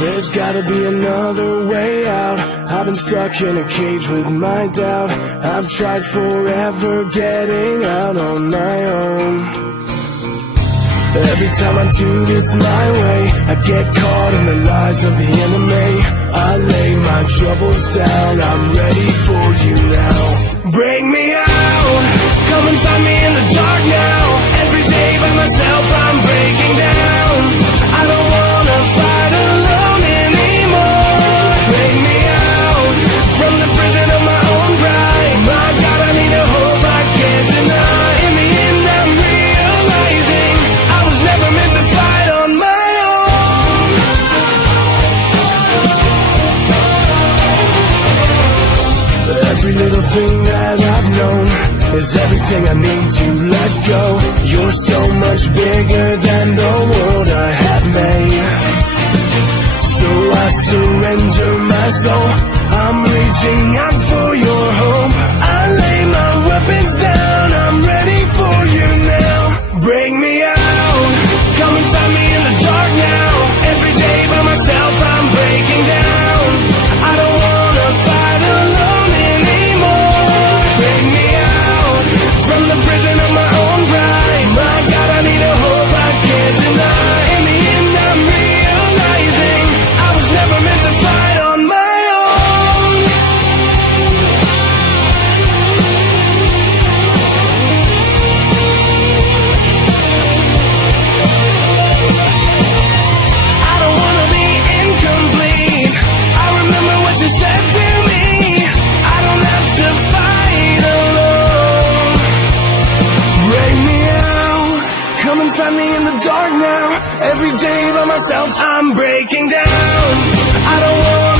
There's gotta be another way out. I've been stuck in a cage with my doubt. I've tried forever getting out on my own. Every time I do this my way, I get caught in the lies of the enemy. I lay my troubles down, I'm ready for you now. Bring me out, come and find me in the dark now. Every day by myself I'm breaking down. I don't wanna fight alone anymore. Bring me out from the prison of my own pride. My God, I need a hope I can't deny. In the end I'm realizing I was never meant to fight on my own. Every little thing that I've known is everything I need to let go. You're so much bigger than the world I have made. So I surrender my soul. I'm reaching out for your hope. I lay my weapons down. I'm ready for you now. Bring me out. Come and find me in the dark now. Every day by myself I'm breaking down. I don't wanna fight alone anymore. Bring me out from the prison of my own pride. My God, I need a hope I can't deny. In the end I'm realizing I was never meant to fight on my own. I don't wanna be incomplete. I remember what you said to me. I don't have to fight alone. Bring me out, come and find me in the dark now. Every day by myself I'm breaking down. I don't want